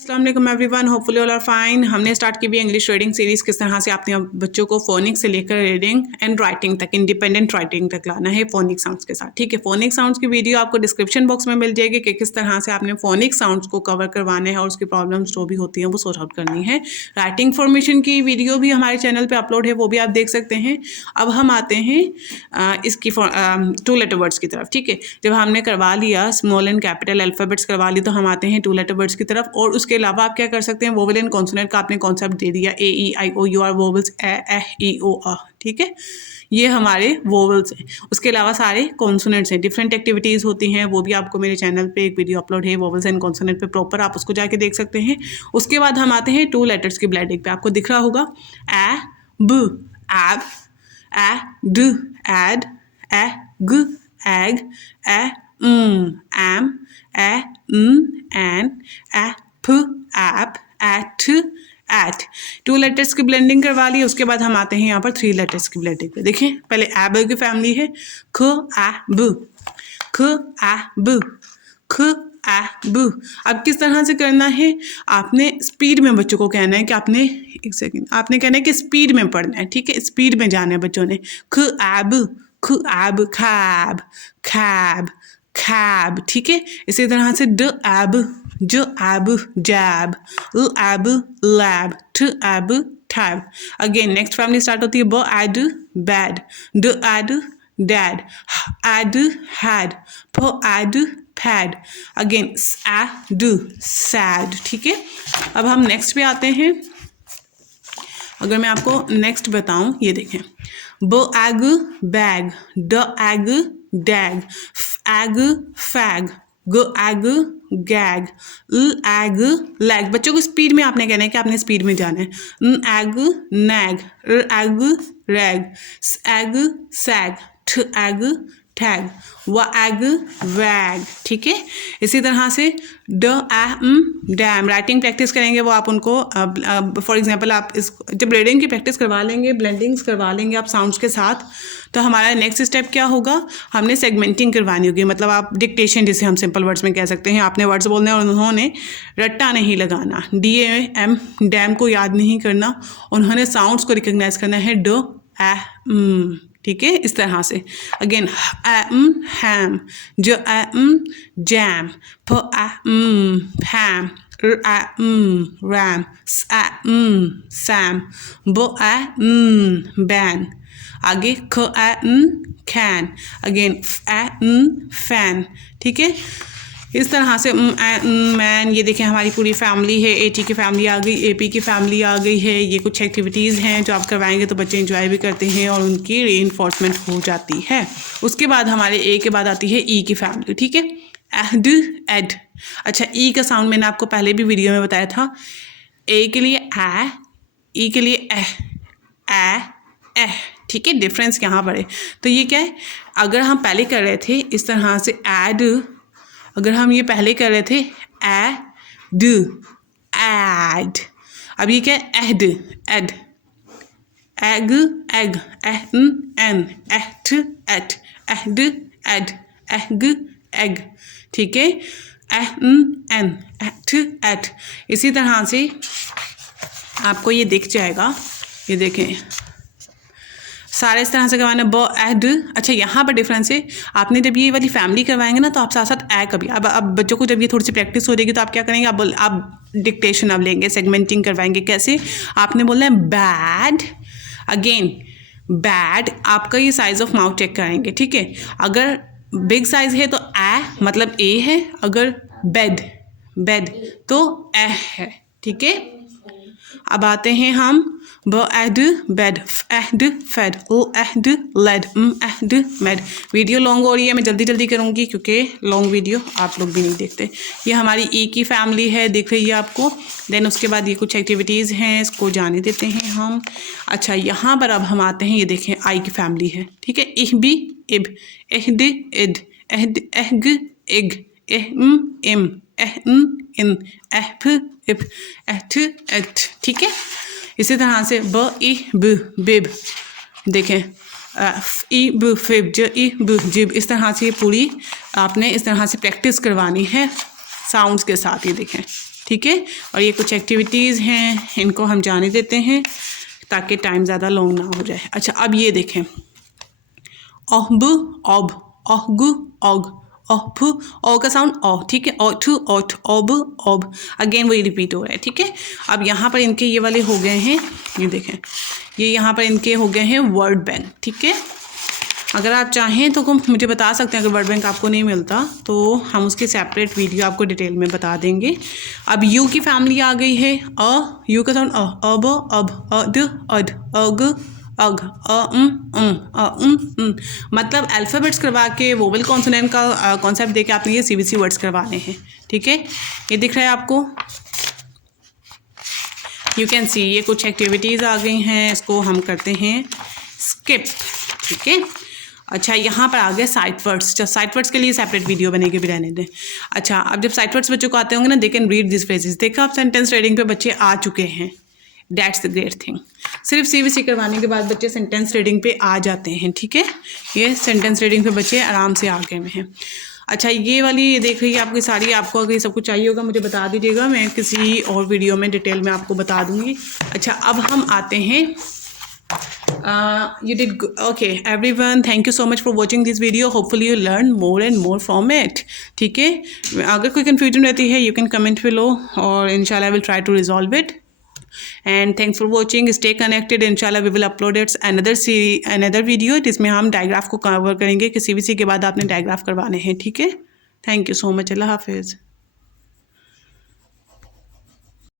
अस्सलाम वालेकुम everyone, hopefully all are fine. हमने स्टार्ट की भी इंग्लिश रीडिंग सीरीज़, किस तरह से आपने बच्चों को फोनिक्स से लेकर रीडिंग एंड राइटिंग तक, इंडिपेंडेंट राइटिंग तक लाना है फोनिक साउंड्स के साथ। ठीक है, फोनिक साउंड्स की वीडियो आपको डिस्क्रिप्शन बॉक्स में मिल जाएगी कि किस तरह से आपने फोनिक साउंड्स को कवर करवाना है और उसकी प्रॉब्लम्स जो भी होती हैं वो सॉर्ट आउट करनी है। राइटिंग फॉर्मेशन की वीडियो भी हमारे चैनल पर अपलोड है, वो भी आप देख सकते हैं। अब हम आते हैं इसकी टू लेटर वर्ड्स की तरफ। ठीक है, जब हमने करवा लिया स्मॉल एंड कैपिटल अल्फ़ाबेट्स करवा ली, तो हम आते हैं टू लेटर वर्ड्स की तरफ। और उसके अलावा आप क्या कर सकते हैं, वोवेल एंड कॉन्सोनेंट का आपने कॉन्सेप्ट दे दिया, ए ई आई ओ यू आर वोवेल्स, ए ई ओ आ। ठीक है, ये हमारे वोवेल्स हैं। उसके अलावा सारे कॉन्सोनेंट्स हैं, डिफरेंट एक्टिविटीज़ होती हैं, वो भी आपको मेरे चैनल पे एक वीडियो अपलोड है वोवेल्स एंड कॉन्सोनेंट पे प्रॉपर, आप उसको जाके देख सकते हैं। उसके बाद हम आते हैं टू लेटर्स की ब्लेंडिंग पे। आपको दिख रहा होगा ए ब, एब, ए ड, एड, ए ग, एग, ए एम, ए एन, ए फ, एप, एट, एट। टू लेटर्स की ब्लेंडिंग करवा ली। उसके बाद हम आते हैं यहाँ पर थ्री लेटर्स की ब्लेंडिंग पे। देखिए, पहले एब की फैमिली है, ख आ ब, ख आ ब, ख आ ब। अब किस तरह से करना है, आपने स्पीड में बच्चों को कहना है कि आपने, एक सेकेंड, आपने कहना है कि स्पीड में पढ़ना है। ठीक है, स्पीड में जाना है बच्चों ने। ख आ ब, ख आ ब, खैब, खैब, खैब। ठीक है, इसी तरह से ड एब, ज एब, जैब, ल एब, लैब, ठ ab, tab. Again next family start होती है ब एड, बैड, ड एड, डैड, एड, हैड, फ ad, fad. Again ad, sad. ठीक है, अब हम नेक्स्ट पे आते हैं। अगर मैं आपको नेक्स्ट बताऊं, ये देखें, ब एग, बैग, ड एग, डैग, फ एग, फैग, ग एग, गैग, ल एग, लैग। बच्चों को स्पीड में आपने कहना है कि आपने स्पीड में जाना है। न एग, नैग, र एग, रैग, स एग, सैग, ठ एग, टैग, व एग, वैग। ठीक है, इसी तरह से ड ए डैम। राइटिंग प्रैक्टिस करेंगे वो आप उनको, फॉर एग्जांपल आप इस जब रीडिंग की प्रैक्टिस करवा लेंगे, ब्लेंडिंग्स करवा लेंगे आप साउंड्स के साथ, तो हमारा नेक्स्ट स्टेप क्या होगा, हमने सेगमेंटिंग करवानी होगी। मतलब आप डिक्टेशन, जिसे हम सिंपल वर्ड्स में कह सकते हैं, आपने वर्ड्स बोलने और उन्होंने रट्टा नहीं लगाना, डी ए एम, डैम को याद नहीं करना, उन्होंने साउंड्स को रिकग्नाइज करना है, ड ए ठीक है, इस तरह से। अगेन हैम, ज जैम, फ हैम, रैम, स सैम, ब बैन। आगे ख कैन, अगेन फैन। ठीक है, इस तरह से मैन। ये देखें, हमारी पूरी फैमिली है, एटी की फैमिली आ गई, एपी की फैमिली आ गई है। ये कुछ एक्टिविटीज़ हैं जो आप करवाएंगे तो बच्चे इंजॉय भी करते हैं और उनकी रीइंफोर्समेंट हो जाती है। उसके बाद हमारे ए के बाद आती है ई की फैमिली। ठीक है, एड, एड। अच्छा, ई का साउंड मैंने आपको पहले भी वीडियो में बताया था। ए के लिए ए, ई के लिए ए। ठीक है, डिफरेंस यहाँ पर है। तो ये क्या है, अगर हम पहले कर रहे थे इस तरह से एड, अगर हम ये पहले कर रहे थे एड, एड, अब ये क्या है, ad, ad, ag, ag, an, at, at, ad, ad, ag, ag. ठीक है, एन, एट, एट। इसी तरह से आपको ये दिख जाएगा, ये देखें, सारे इस तरह से करवाना, ब एड। अच्छा, यहाँ पर डिफरेंस है, आपने जब ये वाली फैमिली करवाएंगे ना, तो आप साथ साथ ए कभी, अब बच्चों को जब ये थोड़ी सी प्रैक्टिस हो जाएगी तो आप क्या करेंगे, आप डिक्टेशन अब लेंगे, सेगमेंटिंग करवाएंगे। कैसे, आपने बोलना है बैड, अगेन बैड, आपका ये साइज ऑफ माउथ चेक करेंगे। ठीक है, अगर बिग साइज है तो ए मतलब ए है, अगर बेड, बेड तो ए है। ठीक है, अब आते हैं हम ब एड, बेड, एड, फेड, ओ एड, लेड, एड, मेड। वीडियो लॉन्ग हो रही है, मैं जल्दी जल्दी करूँगी क्योंकि लॉन्ग वीडियो आप लोग भी नहीं देखते। ये हमारी ई की फैमिली है, दिख रही है आपको। देन उसके बाद ये कुछ एक्टिविटीज़ हैं, इसको जाने देते हैं हम। अच्छा, यहाँ पर अब हम आते हैं, ये देखें, आई की फैमिली है। ठीक है, इह बी, इब, एहद, इद, एहद, एहग, इग, इम, इन, एफ, इफ, एठ, एठ। ठीक है, इसी तरह से ब ई ब, बिब। देखें, ई ब, फिब, ज ई ब, जिब। इस तरह से पूरी आपने इस तरह से प्रैक्टिस करवानी है साउंड्स के साथ। ये देखें, ठीक है। और ये कुछ एक्टिविटीज़ हैं, इनको हम जाने देते हैं ताकि टाइम ज़्यादा लॉन्ग ना हो जाए। अच्छा, अब ये देखें, ऑब ऑब ऑग ऑग ऑफ ओ का साउंड ओ, ठीक है, ओठ ओठ ओब ओब, अगेन वही रिपीट हो रहा है, ठीक है। अब यहाँ पर इनके ये वाले हो गए हैं, ये देखें, ये यहाँ पर इनके हो गए हैं वर्ड बैंक, ठीक है। अगर आप चाहें तो मुझे बता सकते हैं, अगर वर्ड बैंक आपको नहीं मिलता तो हम उसकी सेपरेट वीडियो आपको डिटेल में बता देंगे। अब यू की फैमिली आ गई है, यू का साउंड अब अब अद अड अग अग मतलब अल्फ़ाबेट्स करवा के वोवेल कॉन्सोनेंट का कॉन्सेप्ट देके आपने ये CBC वर्ड्स करवाने हैं, ठीक है। ये दिख रहा है आपको, यू कैन सी, ये कुछ एक्टिविटीज़ आ गई हैं, इसको हम करते हैं स्किप, ठीक है। अच्छा, यहाँ पर आ गए साइट वर्ड्स। जब साइट वर्ड्स के लिए सेपरेट वीडियो बनेगी, भी रहने दें। अच्छा, अब जब साइट वर्ड्स बच्चों को आते होंगे ना, they can read this phrases. देखा आप, सेंटेंस रीडिंग पे बच्चे आ चुके हैं, दैट्स द ग्रेट थिंग। सिर्फ CBC करवाने के बाद बच्चे सेंटेंस रीडिंग पे आ जाते हैं, ठीक है। ये सेंटेंस रीडिंग पे बच्चे आराम से आ गए हुए हैं। अच्छा, ये वाली ये देख रही है आपकी सारी, आपको अगर ये सब कुछ चाहिए होगा मुझे बता दीजिएगा, मैं किसी और वीडियो में डिटेल में आपको बता दूँगी। अच्छा, अब हम आते हैं, you did okay everyone, thank you so much for watching this video, hopefully you learn more and more from it, ठीक है। अगर कोई confusion रहती है you can comment below और inshallah I will try to resolve it, and thanks for watching, stay connected, inshallah we will upload it another video जिसमें हम digraph को कवर करेंगे कि CBC के बाद आपने डायग्राफ करवाने हैं, ठीक है। थैंक यू सो मच, अल्लाह हाफिज़।